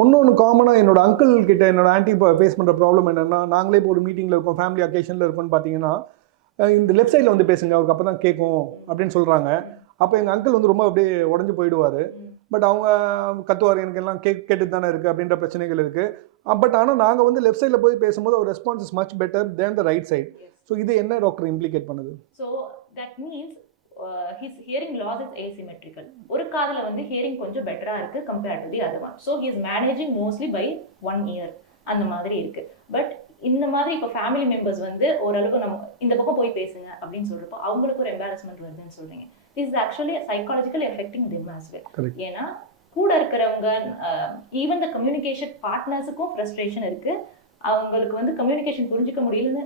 இன்னொன்று காமனாக என்னோட அங்கிள் கிட்ட என்னோட ஆன்ட்டி இப்போ ஃபேஸ் பண்ணுற ப்ராப்ளம் என்னென்னா, நாங்களே இப்போ ஒரு மீட்டிங்கில் இருக்கோம், ஃபேமிலி அக்கேஷனில் இருக்கோம்னு பார்த்தீங்கன்னா, இந்த லெஃப்ட் சைடில் வந்து பேசுங்க, அவருக்கு அப்போ தான் கேட்கும் அப்படின்னு சொல்கிறாங்க. அப்போ எங்கள் அங்கிள் வந்து ரொம்ப அப்படியே உடஞ்சி போயிடுவார். பட் அவங்க கத்துவார், எனக்கு எல்லாம் கேட்டு தானே இருக்குது அப்படின்ற பிரச்சனைகள் இருக்குது. பட் ஆனால் நாங்கள் வந்து லெஃப்ட் சைடில் போய் பேசும்போது அவர் response is much better than the right side. So இது என்ன டாக்டர் இம்ப்ளிகேட் பண்ணுது? So that means his hearing loss is asymmetrical. ஒரு காதுல வந்து hearing கொஞ்சம் பெட்டரா இருக்கு compared to the other one. So he is managing mostly by one ear. அந்த மாதிரி இருக்கு. பட் இந்த மாதிரி இப்போ ஃபேமிலி மெம்பர்ஸ் வந்து ஓரளவுக்கு நம்ம இந்த பக்கம் போய் பேசுங்க அப்படின்னு சொல்றப்போ அவங்களுக்கு ஒரு எம்பாரஸ்மெண்ட் வருதுன்னு சொல்றீங்க. This is actually psychologically affecting them as well. ஏன்னா கூட இருக்கிறவங்க ஈவன் த கம்யூனிகேஷன் பார்ட்னர்ஸுக்கும் ஃப்ரஸ்ட்ரேஷன் இருக்கு. அவங்களுக்கு வந்து கம்யூனிகேஷன் புரிஞ்சுக்க முடியலன்னு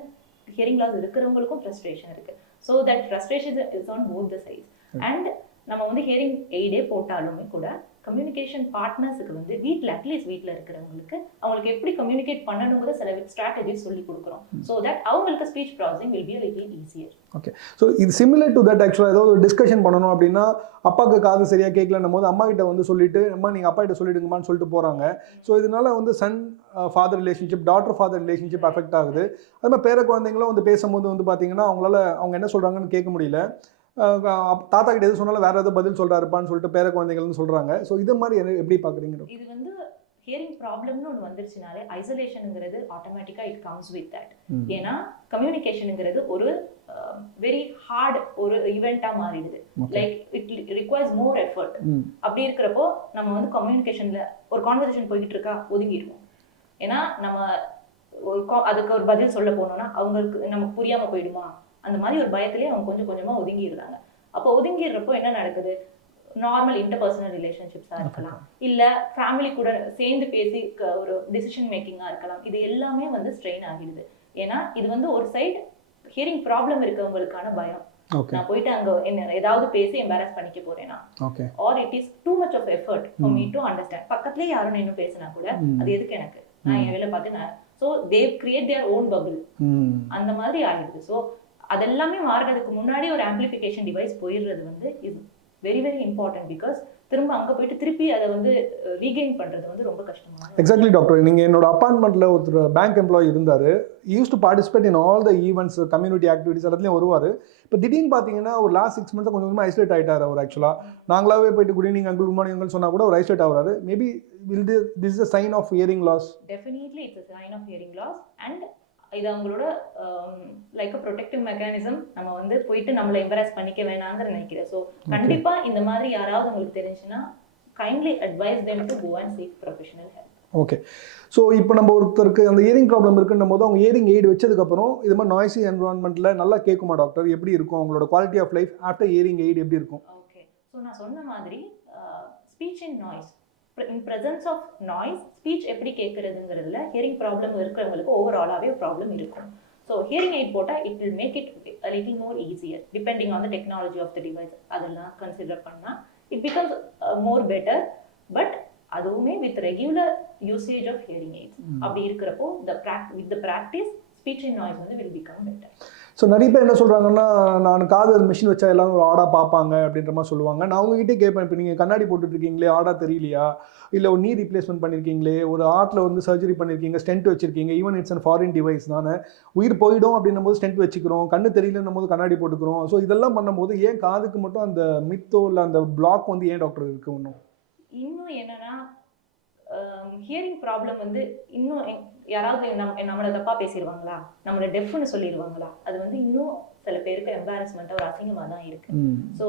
ஹியரிங் லாஸ் இருக்கிறவங்களுக்கும் ஃப்ரஸ்ட்ரேஷன் இருக்கு. So that frustration is on both the sides. And நம்ம வந்து ஹியரிங் எய்டே போட்டாலுமே கூட கம்யூனிகேஷன் பார்ட்னர்ஸுக்கு வந்து வீட்டில் அட்லீஸ்ட் வீட்டில் இருக்கிறவங்களுக்கு அவங்களுக்கு எப்படி கம்யூனிகேட் பண்ணணுங்கிற சில ஸ்ட்ராட்டஜிஸ் சொல்லி கொடுக்குறோம். ஸோ தட் அவங்களுக்கு speech processing will be little easier. Okay. So இது சிமிலர் டு தட் ஆக்சுவலாக ஏதாவது ஒரு டிஸ்கஷன் பண்ணணும் அப்படின்னா அப்பாவுக்கு காது சரியாக கேட்கலன்னும் போது அம்மா கிட்ட வந்து சொல்லிட்டு அம்மா நீங்கள் அப்பா கிட்ட சொல்லிடுங்கம்மான்னு சொல்லிட்டு போகிறாங்க. ஸோ இதனால வந்து Sun father relationship, daughter father relationship affect ஆகுது. அது மாதிரி பேர குழந்தைங்களும் வந்து பேசும்போது வந்து பார்த்தீங்கன்னா அவங்களால அவங்க என்ன சொல்கிறாங்கன்னு கேட்க முடியல. தாத்தா கிட்ட எது சொன்னாலும் வேற ஏதாவது பதில் சொல்றாருப்பான்னு சொல்லிட்டு பேர குழந்தைகள்னு சொல்றாங்க. ஸோ இது மாதிரி எப்படி பார்க்குறீங்க? இது வந்து ஹியரிங் ப்ராப்ளம்னு ஒன்று வந்துருச்சுனாலே ஐசோலேஷனுங்கிறது ஆட்டோமேட்டிக்காக இட் கம்ஸ் வித் தட். ஏன்னா கம்யூனிகேஷனுங்கிறது ஒரு வெரி ஹார்ட் ஒரு ஈவெண்ட்டாக மாறிடுது. Like it requires more effort. அப்படி இருக்கிறப்போ நம்ம வந்து கம்யூனிகேஷனில் ஒரு கான்வர்சேஷன் போய்கிட்டு இருக்கா ஒதுங்கிடுவோம். ஏன்னா நம்ம அதுக்கு ஒரு பதில் சொல்ல போனோம்னா அவங்களுக்கு நமக்கு புரியாமல் போயிடுமா அந்த மாதிரி ஒரு பயத்திலே அவங்க கொஞ்சம் கொஞ்சமாக ஒதுங்கிடுறாங்க. அப்போ ஒதுங்கிடுறப்போ என்ன நடக்குது? நார்மல் இன்டர்பர்சனல் ரிலேஷன்ஷிப்ஸாக இருக்கலாம், இல்லை ஃபேமிலி கூட சேர்ந்து பேசி ஒரு டிசிஷன் மேக்கிங்காக இருக்கலாம். இது எல்லாமே வந்து ஸ்ட்ரெயின் ஆகிடுது. ஏன்னா இது வந்து ஒரு சைடு ஹியரிங் ப்ராப்ளம் இருக்கவங்களுக்கான பயம். நான் போயிட்டு அங்கே என்ன ஏதாவது பேசி எம்பாரஸ் பண்ணிக்க போறேன்னா, are it is too much of effort for me to understand. பக்கத்துலேயே யாரும் இன்னும் பேசினா கூட அது எதுக்கு எனக்கு, நான் என் வேலை பார்த்து நான் so they create their own bubble அந்த மாதிரி ஆகிடுது. ஸோ அதெல்லாமே மாறுறதுக்கு முன்னாடி ஒரு ஆம்பிளிஃபிகேஷன் டிவைஸ் போயிடுறது வந்து is very very important. Because திரும்ப அங்கே போயிட்டு திருப்பி அதை வந்து ரீகெயின் பண்ணுறது வந்து ரொம்ப கஷ்டமாக. Exactly doctor. நீங்கள் என்னோட அப்பார்ட்மெண்ட்டில் ஒருத்தர் பேங்க் எம்ப்ளாயி இருந்தார். Use to participate in all the events, community activities எல்லாத்துலேயும் வருவார். இப்போ திடீர்னு பார்த்தீங்கன்னா ஒரு லாஸ்ட் 6 months கொஞ்சம் கொஞ்சமாக ஐசோலேட் ஆகிட்டார் அவர். ஆக்சுவலாக நாங்களாவே போயிட்டு good evening uncle, good morning uncle சொன்னால் கூட ஒரு ஐசோலேட் ஆகிறாரு. Maybe this is a sign of hearing loss? Definitely it's a sign of hearing loss. And இது அவங்களோட லைக் ப்ரொடெக்டிவ் மெக்கானிசம். நம்ம வந்து போயிட்டு நம்மளை எம்பராஸ் பண்ணிக்க வேணாங்கிற நினைக்கிறேன். ஸோ கண்டிப்பாக இந்த மாதிரி யாராவது உங்களுக்கு தெரிஞ்சுன்னா kindly advice them to go and seek professional help. Okay. So இப்போ நம்ம ஒருத்தருக்கு அந்த இயரிங் ப்ராப்ளம் இருக்குன்னும் போது அவங்க இயரிங் எய்டு வச்சதுக்கப்புறம் இது மாதிரி நாய்ஸி என்வரான்மெண்ட்டில் நல்லா கேட்குமா டாக்டர்? எப்படி இருக்கும் அவங்களோட quality of life after hearing aid எப்படி இருக்கும்? ஓகே. ஸோ நான் சொன்ன மாதிரி speech in noise, in presence of noise speech எப்படி கேட்குறதுங்கிறதுல ஹியரிங் ப்ராப்ளம் இருக்கிறவங்களுக்கு ஓவராலாகவே ப்ராப்ளம் இருக்கும். ஸோ ஹியரிங் எய்ட் போட்டால் it will make it a little more easier depending on the technology of the device. அதெல்லாம் கன்சிடர் பண்ணால் it becomes more better. But அதுவுமே with regular usage of hearing aids அப்படி இருக்கிறப்போ with the practice speech in noise வந்து will become better. So நிறைய பேர் என்ன சொல்கிறாங்கன்னா, நான் காது மிஷின் வச்சா எல்லாம் ஒரு ஆடாக பார்ப்பாங்க அப்படின்ற மாதிரி சொல்லுவாங்க. நான் அவங்ககிட்டே கேட்பேன், இப்போ நீங்கள் கண்ணாடி போட்டுட்ருக்கீங்களே ஆடாக தெரியலையா, இல்லை ஒரு நீ ரீப்ளேஸ்மெண்ட் பண்ணியிருக்கீங்களே, ஒரு ஆர்ட்டில் வந்து சர்ஜரி பண்ணியிருக்கீங்க, ஸ்டென்ட் வச்சிருக்கீங்க, even it's and foreign device தானே, உயிர் போயிடும் அப்படின்னும் போது ஸ்டென்ட் வச்சுக்கிறோம், கண்ணு தெரியலன்னும் போது கண்ணாடி போட்டுக்கிறோம். ஸோ இதெல்லாம் பண்ணும்போது ஏன் காதுக்கு மட்டும் அந்த மித்தோ இல்லை அந்த பிளாக் வந்து ஏன் டாக்டர் இருக்குது? இன்னும் என்னன்னா ஹியரிங் ப்ராப்ளம் வந்து இன்னும் யாராவது நம்மளை தப்பாக பேசிடுவாங்களா, நம்மளை டெஃப்னு சொல்லிடுவாங்களா, அது வந்து இன்னும் சில பேருக்கு எம்பாரஸ்மெண்ட்டாக ஒரு அசிங்கமாக தான் இருக்கு. ஸோ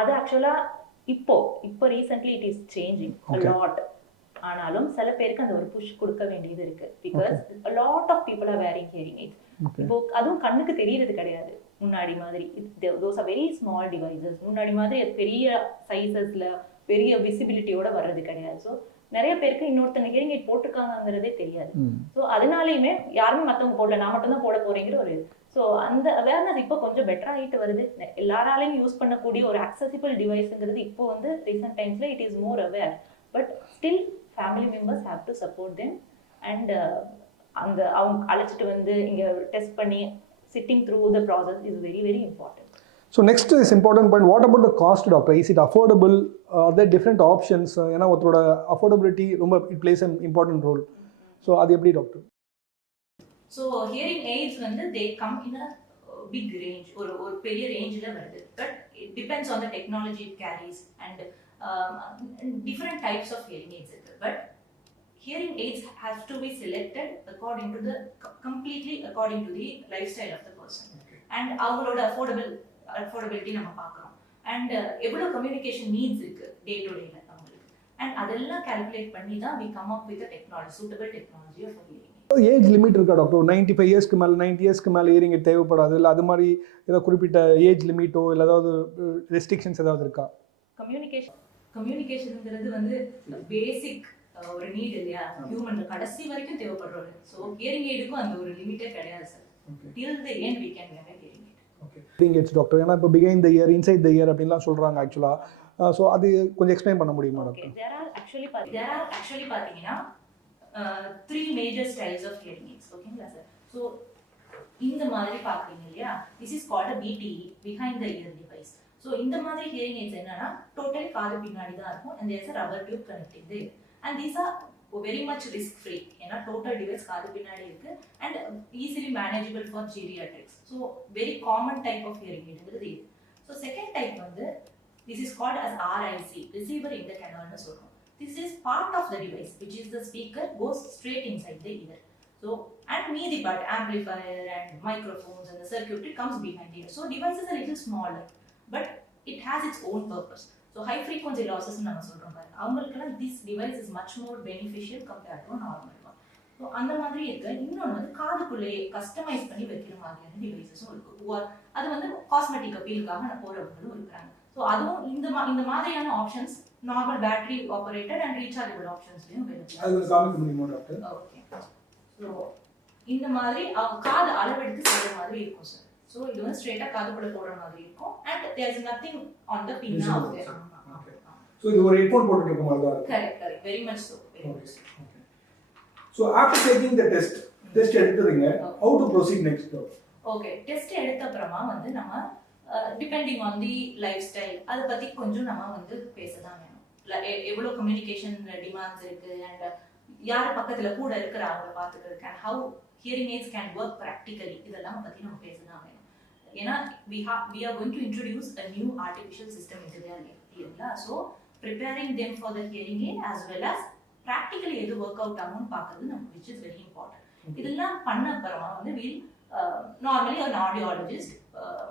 அது ஆக்சுவலாக இப்போ recently it is changing a lot. ஆனாலும் சில பேருக்கு அந்த ஒரு புஷ் கொடுக்க வேண்டியது இருக்கு. Because a lot of people are wearing hearing aids. இப்போ அதுவும் கண்ணுக்கு தெரியறது கிடையாது முன்னாடி மாதிரி. those are very small devices. முன்னாடி மாதிரி பெரிய சைஸஸ்ல பெரிய விசிபிலிட்டியோட வர்றது கிடையாது. ஸோ நிறைய பேருக்கு இன்னொருத்தங்க ஹியரிங் எய்ட் போட்டிருக்காங்கிறதே தெரியாது. ஸோ அதனாலையுமே யாருமே மற்றவங்க போடல, நான் மட்டும் தான் போட போறேங்கிற ஒரு ஸோ அந்த அவேர்னஸ் இப்போ கொஞ்சம் பெட்டர் ஆகிட்டு வருது. எல்லாராலையும் யூஸ் பண்ணக்கூடிய ஒரு அக்சசிபிள் டிவைஸ்ங்கிறது இப்போ வந்து ரீசெண்ட் டைம்ஸ்ல it is more aware. But still family members have to support them. And அந்த அவங்க அழைச்சிட்டு வந்து இங்கே டெஸ்ட் பண்ணி sitting through the process is very very important. So next is important point. What about the cost, doctor? Is it affordable? Are there different options? ஏன்னா ஒருத்தரோட affordability ரொம்ப it plays an important role. So அது எப்படி doctor? So hearing aids வந்து they come in a big range ஒரு பெரிய ரேஞ்சில வருது. But it depends on the technology it carries and different types of hearing aids இருக்கு. But hearing aids have to be selected according to the completely according to the lifestyle of the person. Okay. And அவங்களோட affordability நம்ம பார்க்கறோம். And எவ்வளவு communication needs இருக்கு day to day ல அவங்களுக்கு. And அதெல்லாம் calculate பண்ணி தான் we come up with a technology suitable technology of hearing aid. Age limit இருக்கா டாக்டர்? 95 இயர்ஸ்க்கு மேலே 90 இயர்ஸ்க்கு மேலே ஹியரிங் எய்ட் தேவைப்படாது இல்லை அது மாதிரி ஏதாவது குறிப்பிட்ட ஏஜ் லிமிட்டோ இல்லை ஏதாவது ரெஸ்ட்ரிக்ஷன்ஸ் ஏதாவது இருக்கா? கம்யூனிகேஷன்ங்கிறது வந்து பேசிக் ஒரு நீட் இல்லையா, ஹியூமன் கடைசி வரைக்கும் தேவைப்படுறது. ஸோ ஹியரிங் எய்டுக்கும் அந்த ஒரு லிமிட்டே கிடையாது sir. Till the end we can have hearing aid. Okay, hearing aids doctor ஏன்னா இப்போ behind the ear inside the ear அப்படின்லாம் சொல்கிறாங்க ஆக்சுவலாக. ஸோ அது கொஞ்சம் எக்ஸ்பிளைன் பண்ண முடியுமா டாக்டர்? தேர் ஆர் ஆக்சுவலி பார்த்தீங்கன்னா 3 major styles of hearing aids. ஓகேங்களா சார்? ஸோ இந்த மாதிரி பார்க்குறீங்க இல்லையா, this is called a BTE, behind the year device. So இந்த மாதிரி ஹியரிங் எய்ட்ஸ் என்னன்னா டோட்டலி காது பின்னாடி தான் இருக்கும் and there's a rubber tube connecting the ear and these are very much risk free. ஏன்னா டோட்டல் டிவைஸ் காது பின்னாடி இருக்கு and easily manageable for geriatrics. So very common type of hearing aid இது. So second type வந்து this is called as RIC, receiver in the canal னு சொல்றோம். This is part of the device, which is the speaker goes straight inside the ear. So, and meaty part, amplifier and microphones and the circuitry comes behind the ear. So, device is a little smaller, but it has its own purpose. So, high frequency losses nama solrom paru. Avangalukku this device is much more beneficial compared to a normal one. So, அந்த மாதிரி இருக்கு. இன்னொன்று வந்து காதுக்குள்ளே customise பண்ணி வைக்கிற மாதிரியான டிவைசஸும் இருக்கு. அது வந்து காஸ்மெட்டிக் அப்பீலுக்காக போறவங்களும் இருக்கிறாங்க. ஸோ அதுவும் இந்த மாதிரியான options normal battery operated and rechargeable ஆப்ஷன்ஸ்லயும் இருக்கு. அது காமிக்க முடியுமா டாக்டர்? ஓகே. ஸோ இந்த மாதிரி காது அளவெடுத்து செய்யற மாதிரி இருக்கும் சார். ஸோ இது வந்து ஸ்ட்ரெயிட்டா காதுக்குள்ள போடுற மாதிரி இருக்கும் and there is nothing on the pin of there. Okay. So இது ஒரு ஹெட்ஃபோன் போட்டுட்டு இருக்க மாதிரி தான் இருக்கு. Correct very much so. Okay. So after taking the test எடுத்துறீங்க, how to proceed next? Okay, test எடுத்த அப்புறமா வந்து நம்ம depending on the lifestyle அதை பற்றி கொஞ்சம் நம்ம வந்து பேச தான் வேணும். எவ்வளோ கம்யூனிகேஷன் டிமாண்ட்ஸ் இருக்கு அண்ட் யார் பக்கத்தில் கூட இருக்கிற அவங்கள பார்த்துக்கிறதுக்கு and how hearing aids can work practically இதெல்லாம் பற்றி நம்ம பேச தான் வேணும். ஏன்னா we are going to introduce a new artificial system into their இல்லைங்களா. So preparing them for the hearing aid as well as practically எது ஒர்க் அவுட் ஆகும்னு பார்க்கறது நம்ம which is very important. இதெல்லாம் பண்ண அப்புறமா வந்து we'll நார்மலி ஒரு ஆடியோலஜிஸ்ட்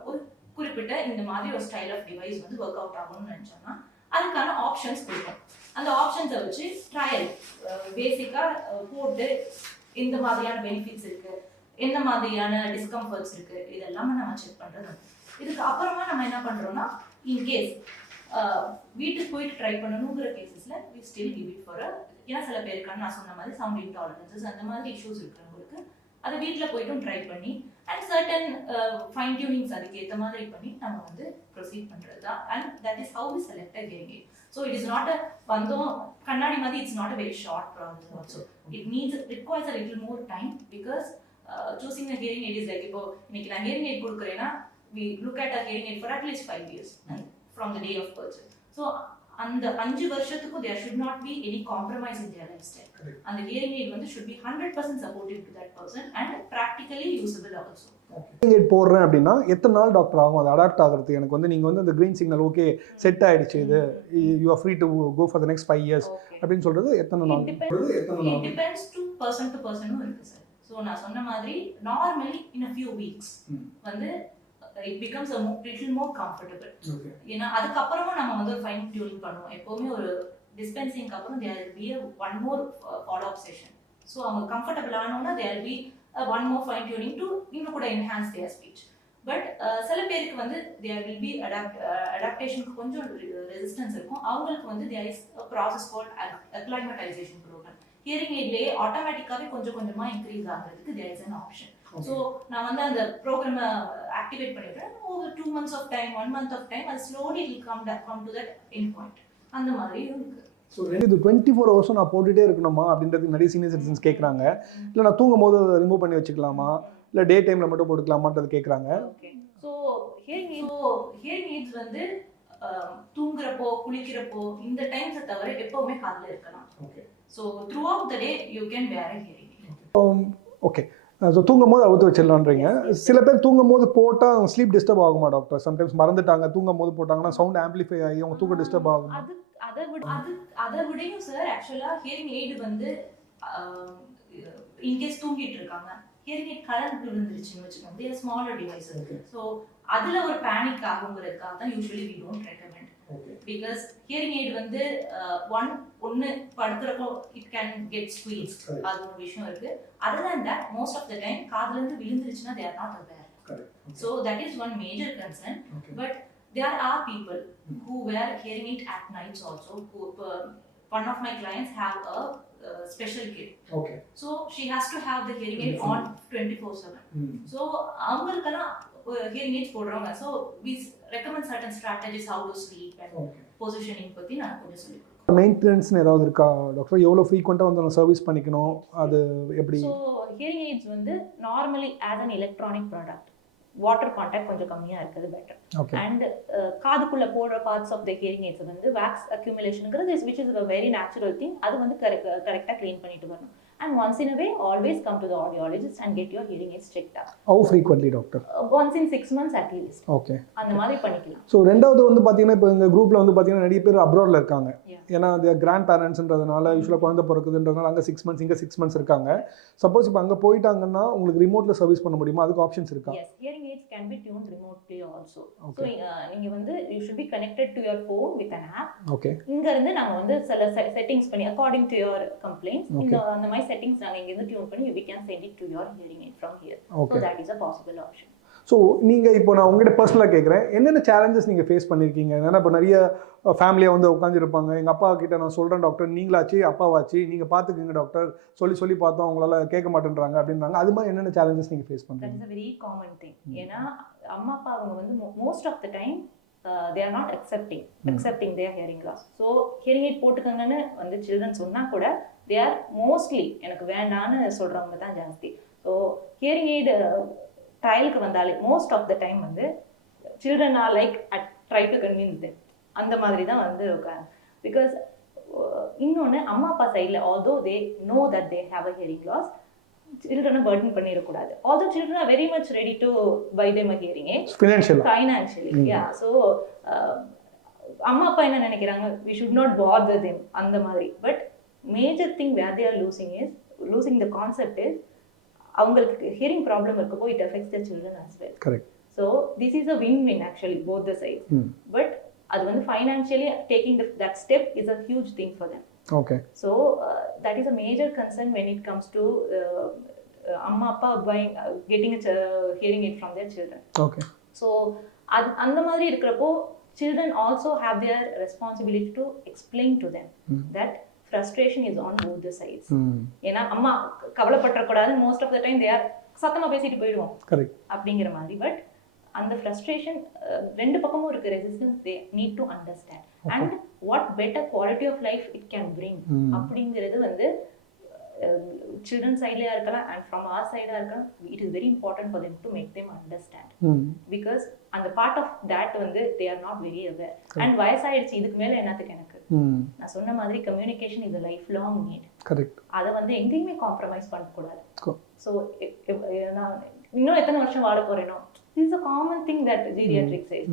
ஒரு குறிப்பிட்ட இந்த மாதிரி ஒரு ஸ்டைல் ஆஃப் டிவைஸ் வந்து ஒர்க் அவுட் ஆகணும்னு நினைச்சோம்னா அதுக்கான ஆப்ஷன்ஸ் கொடுப்போம். அந்த ஆப்ஷன்ஸை வச்சு ட்ரையல் பேசிக்காக போட்டு இந்த மாதிரியான பெனிஃபிட்ஸ் இருக்கு, எந்த மாதிரியான டிஸ்கம்ஃபர்ட்ஸ் இருக்கு, இதெல்லாமே நம்ம செக் பண்றது. இதுக்கு அப்புறமா நம்ம என்ன பண்றோம்னா இன்கேஸ் வீட்டுக்கு போயிட்டு ட்ரை பண்ணணுங்கிற கேசஸ்ல we still give it for a ஏன்னா சில பேருக்கான நான் சொன்ன மாதிரி சவுண்ட் இன்டாலரன்சஸ் அந்த மாதிரி இஷ்யூஸ் இருக்கிறவங்களுக்கு அதை வீட்டில் போய்ட்டும் ட்ரை பண்ணி அண்ட் சர்டன் ஃபைன் டியூனிங்ஸ் அதுக்கு ஏற்ற மாதிரி பண்ணி நம்ம வந்து ப்ரொசீட் பண்ணுறது தான். And that is how we select a hearing aid. So it is not a வந்தோம் கண்ணாடி மாதிரி it's not a very short process also. It requires a little more time because choosing a hearing aid is like இப்போ இன்னைக்கு நான் hearing aid கொடுக்குறேன்னா we look at a hearing aid for at least 5 years from the day of purchase. So அந்த 5 வருஷத்துக்கும் there should not be any compromise in their lifestyle. அந்த hearing aid வந்து should be 100% supportive to that person and practically usable also. Hearing aid போடுறேன் அப்படின்னா எத்தனை நாள் doctor ஆகும் அது அடாப்ட் ஆகிறதுக்கு? எனக்கு வந்து நீங்கள் வந்து அந்த க்ரீன் சிக்னல் ஓகே செட் ஆயிடுச்சு, இது you are free to go for the next 5 years அப்படின்னு சொல்றது எத்தனை நாள்? It depends to person இருக்கு சார். ஸோ நான் சொன்ன மாதிரி normally in a few weeks வந்து it becomes a little more comfortable. ஏன்னா அதுக்கப்புறமா நம்ம வந்து ஒரு ஃபைன் டியூனிங் பண்ணுவோம். எப்போவுமே ஒரு டிஸ்பென்சிங்க்கு அப்புறம் there will be one more follow up session. So அவங்க comfortable ஆனோன்னா there will be one more fine tuning to இன்னும் கூட enhance their speech. பட் சில பேருக்கு வந்து there will be adaptationக்கு கொஞ்சம் ரெசிஸ்டன்ஸ் இருக்கும். அவங்களுக்கு வந்து there is a process called acclimatization program. Hearing எய்ட்லேயே ஆட்டோமேட்டிக்காகவே கொஞ்சம் கொஞ்சமாக இன்க்ரீஸ் ஆகிறதுக்கு there is an option. So நான் வந்து அந்த ப்ரோக்ராமை ஆக்டிவேட் பண்ணிடுறேன். Over 2 months of time 1 month of time அது slowly will come to that end point. அந்த மாதிரியும் இருக்கு. ஸோ இது 24 hours நான் போட்டுகிட்டே இருக்கணுமா அப்படின்றது நிறைய சீனியர் சிட்டிசன்ஸ் கேட்குறாங்க. இல்லை நான் தூங்கும் போது ரிமூவ் பண்ணி வச்சுக்கலாமா, இல்லை டே டைமில் மட்டும் போட்டுக்கலாமான்றது கேட்குறாங்க. Okay. So so hearing aids வந்து தூங்குறப்போ குளிக்கிறப்போ இந்த டைம்ஸை தவிர எப்பவுமே காதில் இருக்கலாம். So throughout the day you can wear a hearing aid. Okay. So தூங்கும் போது அவுத்து வச்சிடலான்றீங்க. சில பேர் தூங்கும் போது போட்டால் ஸ்லீப் டிஸ்டர்ப் ஆகுமா டாக்டர்? சம்டைம்ஸ் மறந்துட்டாங்க, தூங்கும் போது போட்டாங்கன்னா சவுண்ட் ஆம்பிளிஃபை ஆகி அவங்க தூக்கம் டிஸ்டர்ப் ஆகும். அதை விடையும் சார் ஆக்சுவலா ஹியரிங் எய்டு வந்து இன்கேஸ் தூங்கிட்டு இருக்காங்க, ஹியரிங் எய்ட் கரண்ட் விழுந்துருச்சுன்னு வச்சுக்கோங்க, they are smaller devices. So அதுல ஒரு பேனிக் ஆகுங்கிறதுக்காக தான் usually we don't recommend. Because hearing aid வந்து ஒன்னு படுக்கிறப்போ இட் கேன் கெட் ஸ்குவீஸ்ட், அது ஒரு விஷயம் இருக்கு. Other than that most of the time காதுல இருந்து விழுந்துருச்சுன்னா they are not aware. So that is one major concern. But there are people who wear hearing aid at nights also. One of my clients have a special kid. Okay. So she has to have the hearing aid on 24/7. So avangalukana hearing aids podranga. So we recommend certain strategies how to sleep and positioning பத்தி நான் கொஞ்சம் சொல்லி கொடுக்கிறேன். Maintenance ஏதாவது இருக்கா doctor? எவ்வளவு ஃப்ரீக்வெண்டா வந்து நான் சர்வீஸ் பண்ணிக்கணும், அது எப்படி? So hearing aids வந்து normally as an electronic product water contact கொஞ்சம் கம்மியாக இருக்குது பெட்டர். அண்ட் காதுக்குள்ளே போடுற parts of the hearing aids வந்து வேக்ஸ் அக்யூமுலேஷனுங்கிறது which is a very natural thing. அது வந்து கரெக்டாக க்ளீன் பண்ணிட்டு வரணும். And once in a way, always come to the audiologist and get your hearing aids checked out. How frequently, doctor? Once in 6 months at least. Okay. அந்த மாதிரி பண்ணிக்கலாம். So ரெண்டாவது வந்து பார்த்தீங்கன்னா இப்போ எங்கள் குரூப்பில் வந்து பார்த்தீங்கன்னா நிறைய பேர் அப்ராடில் இருக்காங்க. ஏன்னா அந்த கிராண்ட் பேரண்ட்ஸ்ன்றதுனால யூஸ்வலாக குழந்தை பிறக்குதுன்றதுனால அங்கே 6 months இங்கே 6 months இருக்காங்க. சப்போஸ் இப்போ அங்கே போயிட்டாங்கன்னா உங்களுக்கு ரிமோட்டில் சர்வீஸ் பண்ண முடியுமா? அதுக்கு ஆப்ஷன்ஸ் இருக்கா? Yes, hearing aids can be tuned remotely also. So நீங்கள் வந்து you should be connected to your phone with an app. Okay. இங்க இருந்து நாங்க வந்து சில செட்டிங்ஸ் பண்ணி according to your complaints அந்த மாதிரி செட்டிங்ஸ் நாங்க இங்க இருந்து டியூன் பண்ணி we can send it to your hearing aid from here. So that is a possible option. So நீங்கள் இப்போ நான் உங்கள்கிட்ட பர்சனலாக கேட்குறேன், என்னென்ன சேலஞ்சஸ் நீங்கள் ஃபேஸ் பண்ணியிருக்கீங்க? ஏன்னா இப்போ நிறைய ஃபேமிலியாக வந்து உட்காந்துருப்பாங்க, எங்கள் அப்பா கிட்ட நான் சொல்கிறேன் டாக்டர், நீங்களாச்சு அப்பாவாச்சு நீங்கள் பார்த்துக்குங்க டாக்டர், சொல்லி பார்த்தோம் அவங்களால கேட்க மாட்டேன்றாங்க அப்படின்றாங்க. அது மாதிரி என்னென்ன சேலஞ்சஸ் நீங்கள் ஃபேஸ் பண்ணுறீங்க? That is a very common thing. ஏன்னா அம்மா அப்பா அவங்க வந்து most of the time they are not accepting their hearing loss. So hearing aid போட்டுக்கங்கன்னு வந்து சில்ட்ரன் சொன்னா கூட they are mostly எனக்கு வேண்டான்னு சொல்றவங்க தான் ஜாஸ்தி. ஸோ ஹியரிங் எய்டு ட்ரையலுக்கு வந்தாலே மோஸ்ட் ஆஃப் த டைம் வந்து children are like try to convince them, அந்த மாதிரி தான் வந்து இருக்காங்க. பிகாஸ் இன்னொன்று அம்மா அப்பா சைடில் although they know that they have a hearing loss, children burden பண்ணிடக்கூடாது. Although children are very much ready to buy them a hearing aid financially. Yeah. So அம்மா அப்பா என்ன நினைக்கிறாங்க, we should not bother them அந்த மாதிரி. But major thing where they are losing the concept is அவங்களுக்கு hearing problem இருக்கப்போ it affects their children as well. Correct. So this is a win-win actually both the sides. But அது வந்து financially taking that step is a huge thing for them. Okay. So that is a major concern when it comes to amma appa buying getting a hearing aid from their children. Okay. So அந்த மாதிரி இருக்கிறப்போ children also have their responsibility to explain to them that frustration is on both the sides. ஏன்னா அம்மா கவலைப்பட கூடாது, most of the time they are சத்தமா பேசிட்டு போயிடுவோம். Correct. அப்படிங்கிற மாதிரி. பட் அந்த ஃப்ரஸ்ட்ரேஷன் ரெண்டு பக்கமும் இருக்கு, resistance they need to understand. And what better quality of life it can bring அப்படிங்கிறது வந்து children சைட்லயா இருக்கலாம் and from our side இருக்கலாம். It is very important for them to make them understand because அந்த part of that வந்து they are not very aware. And வயசாயிடுச்சு, இதுக்கு மேல என்னத்துக்கு எனக்கு, நான் சொன்ன மாதிரி communication is a lifelong need. Correct. அதை வந்து எங்கேயுமே காம்ப்ரமைஸ் பண்ணக்கூடாது. ஸோ இன்னும் எத்தனை வருஷம் வாழ போறேனோ, this is a common thing that geriatrics says.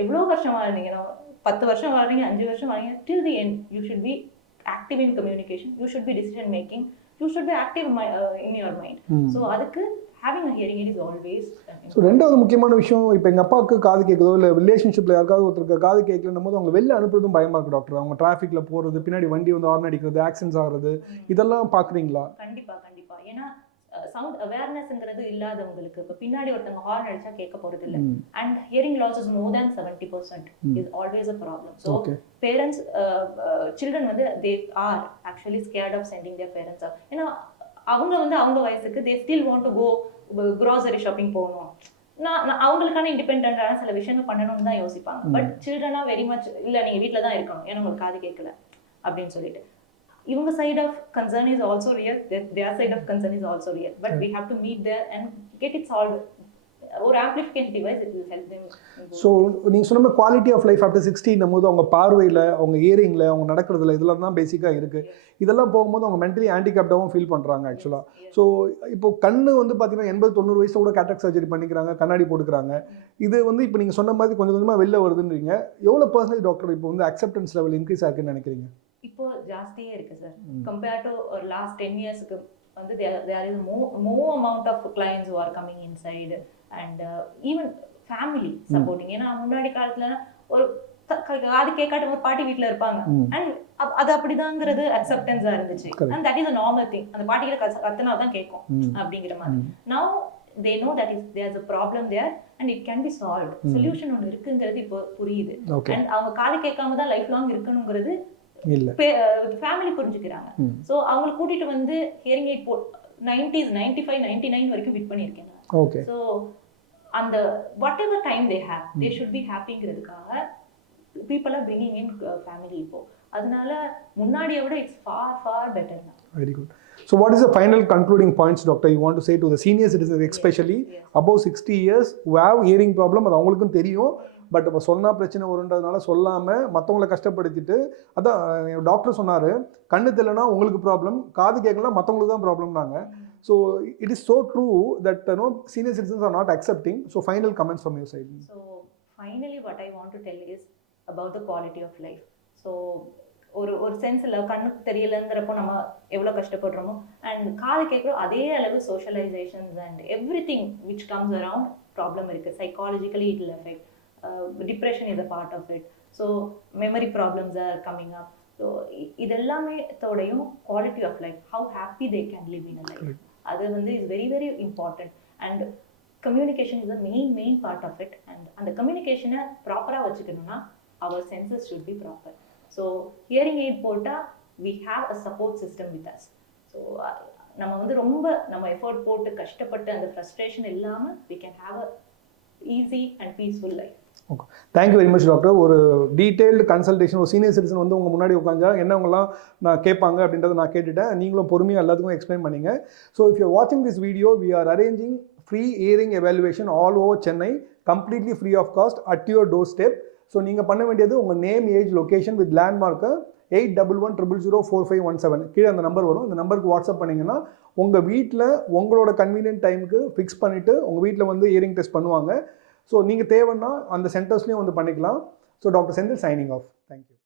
எவ்வளோ வருஷம் வாழ்றீங்கன்னா, 10 வருஷம் வாழ்றீங்க, 5 வருஷம் வாழ்றீங்க, till the end you should be active in communication, you should be decision making, you should be active in your mind. So அதுக்கு having a hearing aid is always. So ரெண்டாவது முக்கியமான விஷயம், இப்போ எங்கள் அப்பாவுக்கு காது கேட்குதோ இல்லை ரிலேஷன்ஷிப்பில் யாருக்காவது ஒருத்தருக்கு காது கேட்கலன்னும் போது அவங்க வெளில அனுப்புறதும் பயமாக இருக்கு டாக்டர். அவங்க டிராஃபிக்கில் போகிறது, பின்னாடி வண்டி வந்து ஹார்ன் அடிக்கிறது, ஆக்சிடென்ட்ஸ் ஆகிறது, இதெல்லாம் பார்க்குறீங்களா? கண்டிப்பா. ஏன்னா சவுண்ட் அவேர்னஸ்ங்கிறது இல்லாதவங்களுக்கு இப்போ பின்னாடி ஒருத்தவங்க ஹார்ன் அடிச்சா கேட்க போறது இல்லை. And hearing loss is more than 70% is always a problem. So parents children வந்து they are actually scared of sending their parents. ஏன்னா அவங்க வந்து அவங்க வயசுக்கு they still want to go grocery shopping போகணும், நான் அவங்களுக்கான இண்டிபெண்டான சில விஷயங்கள் பண்ணணும்னு தான் யோசிப்பாங்க. பட் சில்ட்ரனா வெரி மச் இல்லை, நீங்கள் வீட்டில் தான் இருக்கணும் ஏன்னா உங்களுக்கு காது கேட்கல அப்படின்னு சொல்லிட்டு இவங்க side of concern is also real, their side of concern is also real, but we have to meet there and get it solved ஒரு amplification device it will help them. So நீங்கள் சொன்ன குவாலிட்டி ஆஃப் லைஃப் ஆஃப்டர் 60 போது அவங்க பார்வையில், அவங்க இயரிங்கில், அவங்க நடக்கிறதுல இதெல்லாம் தான் பேசிக்காக இருக்குது. இதெல்லாம் போகும்போது அவங்க மென்டலி ஹேண்டிகேப்டாகவும் ஃபீல் பண்ணுறாங்க ஆக்சுவலாக. ஸோ இப்போ கண்ணு வந்து பார்த்தீங்கன்னா 80-90 வயசில் கூட கேட்ராக்ட் சர்ஜரி பண்ணிக்கிறாங்க, கண்ணாடி போட்டுக்கிறாங்க. இது வந்து இப்போ நீங்கள் சொன்ன மாதிரி கொஞ்சம் கொஞ்சமாக வெளில வருதுன்றீங்க. எவ்வளோ பர்சன்டேஜ் டாக்டர் இப்போ வந்து அக்செப்டன்ஸ் லெவல் இன்க்ரீஸ் ஆகுதுன்னு நினைக்கிறீங்க? இப்போ ஜாஸ்தியே இருக்கு சார். கம்பேர்ட் டு ஒரு லாஸ்ட் 10 இயர்ஸ்க்கு வந்து there is more amount of clients who are coming inside and even family supporting. ஏன்னா முன்னாடி காலத்துல ஒரு காது கேட்காட்ட ஒரு பாட்டி வீட்டுல இருப்பாங்க அண்ட் அது அப்படிதாங்கிறது அக்செப்டன்ஸா இருந்துச்சு. And that is a normal thing. அந்த பாட்டிகளை கத்துனா தான் கேட்கும் அப்படிங்கிற மாதிரி. Now they know that there's a problem there and it can be solved. Solution ஒன்னு இருக்குங்கிறது இப்போ புரியுது. அண்ட் அவங்க காது கேட்காம தான் லைஃப் லாங் இருக்கணுங்கிறது இல்ல ஃபேமிலி புரிஞ்சுக்கிறாங்க. சோ அவங்களை கூட்டிட்டு வந்து ஹியரிங் எய்ட் 90s 95 99 வரைக்கும் ஃபிட் பண்ணிருக்கேன். ஓகே. சோ அந்த whatever time they have they should be ஹாப்பிங்கிறதுக்காக people are bringing in family இப்போ. அதனால முன்னாடியை விட it's far better now. Very good. So what is the final concluding points, doctor, you want to say to the senior citizens, especially above 60 years who have hearing problem? அது அவங்களுக்கும் தெரியும், but இப்போ சொன்னால் பிரச்சனை வருன்றதுனால சொல்லாமல் மற்றவங்களை கஷ்டப்படுத்திட்டு, அதான் டாக்டர் சொன்னார், கண்ணு தெரியலனா உங்களுக்கு ப்ராப்ளம், காது கேட்கலாம் மற்றவங்களுக்கு தான் ப்ராப்ளம்னாங்க. So it is so true that senior citizens are not accepting. So final comments from your side. So finally what I want to tell is about the quality of life. So ஒரு சென்ஸில் கண்ணுக்கு தெரியலங்கிறப்போ நம்ம எவ்வளோ கஷ்டப்படுறோமோ and காது கேட்குறோம் அதே அளவு socialisations and everything which comes around problem இருக்குது. Psychologically it will affect. Depression is a part of it. So memory problems are coming up. So இதெல்லாமே தோடையும் quality of life, how happy they can live in a life, அது வந்து is very very important. And communication is the main part of it. And அந்த கம்யூனிகேஷனை ப்ராப்பராக வச்சுக்கணும்னா our senses should be proper. So hearing aid போட்டா we have a support system with us. So நம்ம வந்து ரொம்ப நம்ம எஃபோர்ட் போட்டு கஷ்டப்பட்டு அந்த frustration இல்லாம we can have a easy and peaceful life. Okay, thank you very much doctor. ஒரு டீட்டெயில்டு கன்சல்டேஷன், ஒரு சீனியர் சிட்டிசன் வந்து உங்கள் முன்னாடி உட்காந்தா என்னவங்களாம் நான் கேட்பாங்க அப்படின்றத நான் கேட்டுட்டேன். நீங்களும் பொறுமையாக எல்லாத்துக்கும் எக்ஸ்பிளைன் பண்ணீங்க. ஸோ இஃப் யூ வாட்சிங் this video, we are arranging free hearing evaluation all over Chennai, completely free of cost at your doorstep. So நீங்கள் பண்ண வேண்டியது உங்கள் name, age, location with landmark 8111004517 கீழே அந்த நம்பர் வரும். இந்த நம்பருக்கு வாட்ஸ்அப் பண்ணிங்கன்னா உங்கள் வீட்டில் உங்களோட கன்வீனியன்ட் டைமுக்கு ஃபிக்ஸ் பண்ணிவிட்டு உங்கள் வீட்டில் வந்து இயரிங் டெஸ்ட் பண்ணுவாங்க. ஸோ நீங்கள் தேவைன்னா அந்த சென்டர்ஸ்லேயும் வந்து பண்ணிக்கலாம். So doctor Senthil signing off. Thank you.